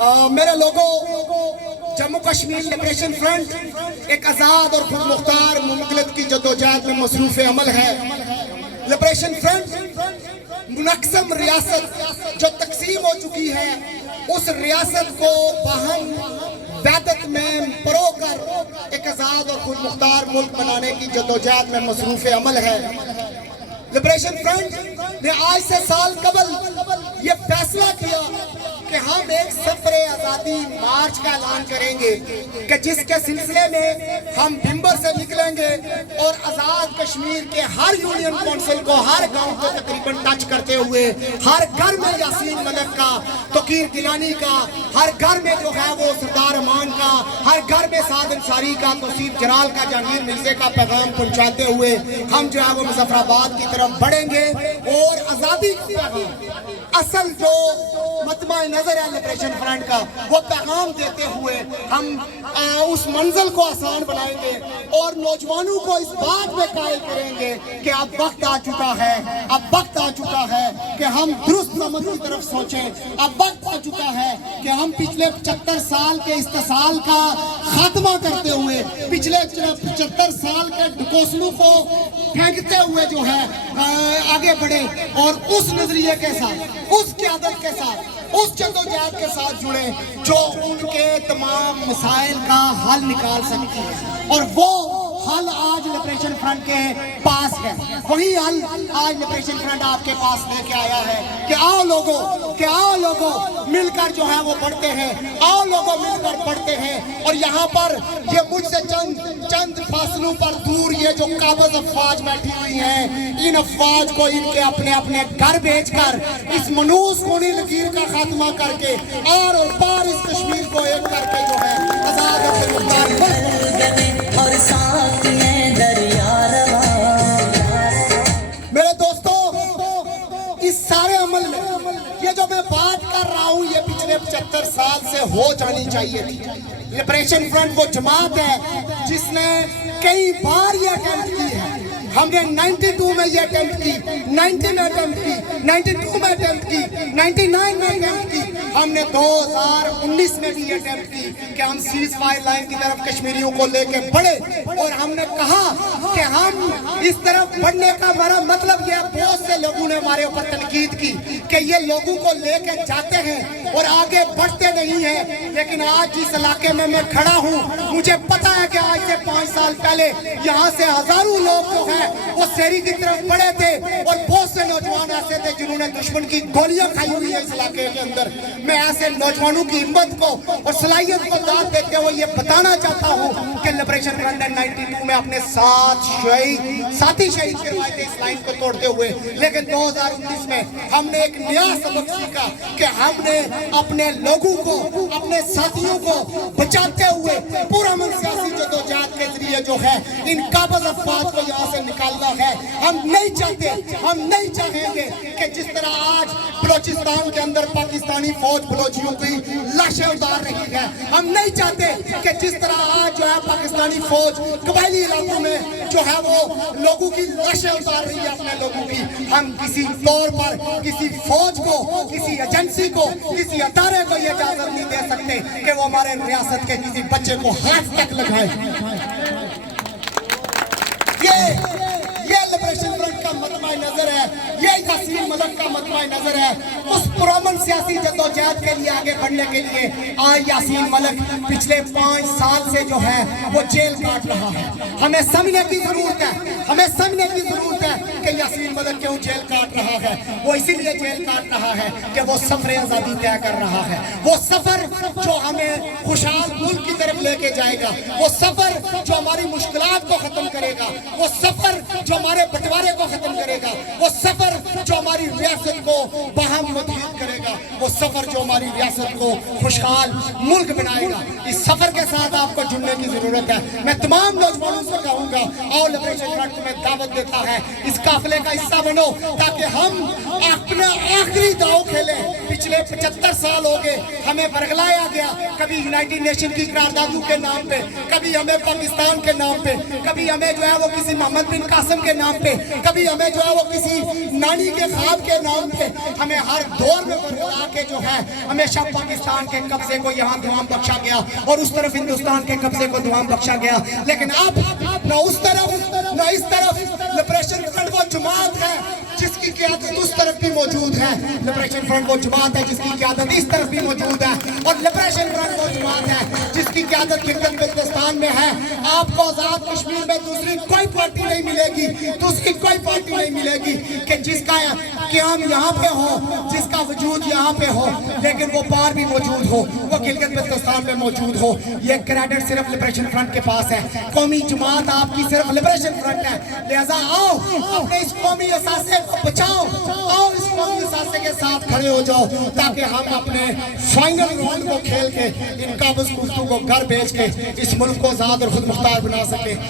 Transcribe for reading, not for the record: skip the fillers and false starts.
میرے لوگوں، Jammu Kashmir liberation front ایک آزاد اور خود مختار مملکت کی جدوجہد میں مصروف عمل ہے۔ لبریشن فرنٹ منقسم ریاست جو تقسیم ہو چکی ہے، اس ریاست کو باہم وحدت میں پرو کر ایک آزاد اور خود مختار ملک بنانے کی جدوجہد میں مصروف عمل ہے۔ لبریشن فرنٹ نے آج سے سال قبل یہ فیصلہ کیا کہ ہم ایک سفر آزادی مارچ کا اعلان کریں گے کہ جس کے سلسلے میں ہم بھمبر سے نکلیں گے اور آزاد کشمیر کے ہر یونین کونسل کو، ہر گاؤں کو تقریباً ٹچ کرتے ہوئے، ہر گھر میں یاسین ملک کا، توقیر گیلانی کا، ہر گھر میں جو ہے وہ سردار امان کا، ہر گھر میں سعد انصاری کا، توصیف جلال کا، جہانگیر مرزا کا پیغام پہنچاتے ہوئے ہم جو ہے وہ مظفر آباد کی طرف بڑھیں گے اور آزادی کا پیغام، اصل جو مطمع نظر ہے لبریشن فرنٹ کا، وہ پیغام دیتے ہوئے ہم اس منزل کو آسان بنائیں گے اور نوجوانوں کو اس بات میں قائل کریں گے کہ اب وقت آ چکا ہے، اب وقت آ چکا ہے کہ ہم درست سمت کی طرف سوچیں، اب وقت آ چکا ہے کہ ہم پچھلے 75 سال کے استحصال کا خاتمہ کرتے ہوئے، پچھلے 75 سال کے ڈکوسلوں کو پھینکتے ہوئے جو ہے آگے بڑھے اور اس نظریے کے ساتھ، اس قیادت کے ساتھ، اس جدوجہد کے ساتھ جڑے جو ان کے تمام مسائل کا حل نکال سکتی ہے، اور وہ حل آج لبریشن فرنٹ کے پاس ہے۔ وہی حل آج لبریشن فرنٹ آپ کے پاس لے کے آیا ہے کہ آؤ لوگوں مل کر جو ہے وہ بڑھتے ہیں، آؤ لوگوں مل کر بڑھتے ہیں، اور یہاں پر یہ مجھ سے چند فاصلوں پر دور یہ جو قابض افواج بیٹھی ہوئی ہیں، ان افواج کو ان کے اپنے گھر بھیج کر اس منوس خونی لکیر کا خاتمہ کر کے آر اور پار اس کشمیر کو ایک کر کے جو ہے آزاد اور مختار اور ساتھ میں دریا رواں۔ میرے دوستو، اس سارے عمل میں یہ جو میں بات کر رہا ہوں یہ پچھلے 75 سال سے ہو جانی چاہیے تھی۔ لبریشن فرنٹ وہ جماعت ہے جس نے کئی بار یہ اٹیمپٹ کی ہے۔ ہم نے 92 میں یہ اٹیمپٹ کی، 90 میں اٹیمپٹ کی، 92 میں اٹیمپٹ کی، 99 میں اٹیمپٹ کی، ہم نے 2019 میں بھی یہ اٹیمپٹ کی کہ ہم سیز فائر لائن کی طرف کشمیریوں کو لے کے بڑھے، اور ہم نے کہا کہ ہم اس طرف بڑھنے کا ہمارا مطلب یہ، بہت سے لوگوں نے ہمارے اوپر تنقید کی کہ یہ لوگوں کو لے کے جاتے ہیں اور آگے بڑھتے نہیں ہیں، لیکن آج جس علاقے میں میں کھڑا ہوں مجھے پتا ہے کہ آج سے 5 سال پہلے یہاں سے ہزاروں لوگ جو ہیں وہ سیری کی طرف بڑھے تھے، اور بہت سے نوجوان ایسے تھے جنہوں نے دشمن کی گولیاں کھائی ہوئی ہیں اس علاقے کے اندر۔ میں ایسے نوجوانوں کی ہمت کو اور صلاحیت کو داد دیتے ہوئے یہ بتانا چاہتا ہوں کہ لبریشن فرنٹ نے 92 میں اپنے ساتھی شہید کروائے تھے اس لائن کو توڑتے ہوئے، لیکن 2019 میں ہم نے ایک نیا سبق سیکھا کہ ہم نے اپنے لوگوں کو، اپنے ساتھیوں کو بچاتے ہوئے پورا من سیاسی جدوجہد کے ذریعے جو ہے ان قابض افواج کو یہاں سے نکالنا ہے۔ ہم نہیں چاہتے، ہم نہیں چاہیں گے کہ جس طرح آج بلوچستان کے اندر پاکستانی فوج بلوچیوں کی لاشیں اتار رہی ہے، ہم نہیں چاہتے کہ جس طرح آج جو ہے پاکستانی فوج قبائلی علاقوں میں جو ہے وہ لوگوں کی لاشیں اتار رہی ہے اپنے لوگوں کی، ہم کسی طور پر کسی فوج کو، کسی ایجنسی کو، کسی ادارے کو یہ اجازت نہیں دے سکتے کہ وہ ہمارے ریاست کے کسی بچے کو ہاتھ تک لگائے۔ یہ لبریشن فرنٹ کا مطمع نظر ہے، یہ یاسین ملک کا مطمع نظر ہے۔ اس پرامن سیاسی جدوجہد کے لیے آگے بڑھنے کے لیے آج یاسین ملک پچھلے 5 سال سے جو ہے وہ جیل کاٹ رہا ہے۔ ہمیں سمجھنے کی ضرورت ہے کہ یاسین ملک کیوں جیل کاٹ رہا ہے۔ وہ اسی لیے جیل کاٹ رہا ہے کہ وہ سفر آزادی طے کر رہا ہے، وہ سفر جو ہمیں خوشحال ملک کی طرف لے کے جائے گا، وہ سفر جو ہماری مشکلات کو ختم کرے گا، وہ سفر جو ہمارے بٹوارے کو ختم کرے گا، وہ سفر جو ہماری ریاست کو باہم متحد کرے گا، وہ سفر جو ہماری ریاست کو خوشحال ملک بنائے گا۔ اس سفر کے ساتھ آپ کو جڑنے کی ضرورت ہے۔ میں تمام نوجوانوں سے کہوں گا، آؤ لبریشن فرنٹ تمہیں دعوت دیتا ہے، اس قافلے کا حصہ بنو تاکہ ہم اپنا آخری داؤ کھیلے. پچھلے 75 سال ہو گئے ہمیں برگلایا گیا, کبھی یونائٹڈ نیشن کی قراردادوں کے نام پہ, کبھی ہمیں پاکستان کے نام پہ, کبھی ہمیں جو ہے وہ کسی محمد بن قاسم کے نام پہ, کبھی ہمیں جو ہے وہ کسی نانی کے خواب کے نام پہ. ہمیں ہر دور میں برگلا کے جو ہے ہمیشہ پاکستان کے قبضے کو یہاں دوام بخشا گیا اور اس طرف ہندوستان کے قبضے کو دوام بخشا گیا. لیکن اب نہ اس طرف نہ اس طرف لبریشن فرنٹ وہ جماعت ہے جس کی قیادت اس طرف بھی موجود ہے. لبریشن فرنٹ وہ جماعت ہے جس کی قیادت اس طرف بھی موجود ہے, اور لبریشن فرنٹ وہ جماعت ہے جس کی قیادت گلگت بلتستان میں ہے. آپ کو آزاد کشمیر میں دوسری کوئی پارٹی نہیں ملے گی, دوسری کوئی پارٹی نہیں ملے گی کہ جس کا قیام یہاں پہ ہو, جس کا وجود یہاں پہ ہو, لیکن وہ پار بھی موجود ہو, وہ گلگت بلتستان میں موجود ہو. یہ کریڈٹ صرف لبریشن فرنٹ کے پاس ہے. قومی جماعت آپ کی صرف لبریشن فرنٹ ہے. لہذا آؤ اپنے اس قومی اثاثے کو بچاؤ, آؤ اس قومی اثاثے کے ساتھ کھڑے ہو جاؤ تاکہ ہم اپنے فائنل راؤنڈ کو کھیل کے ان قابض کفتوں کو گھر بھیج کے اس ملک کو آزاد اور خود مختار بنا سکیں.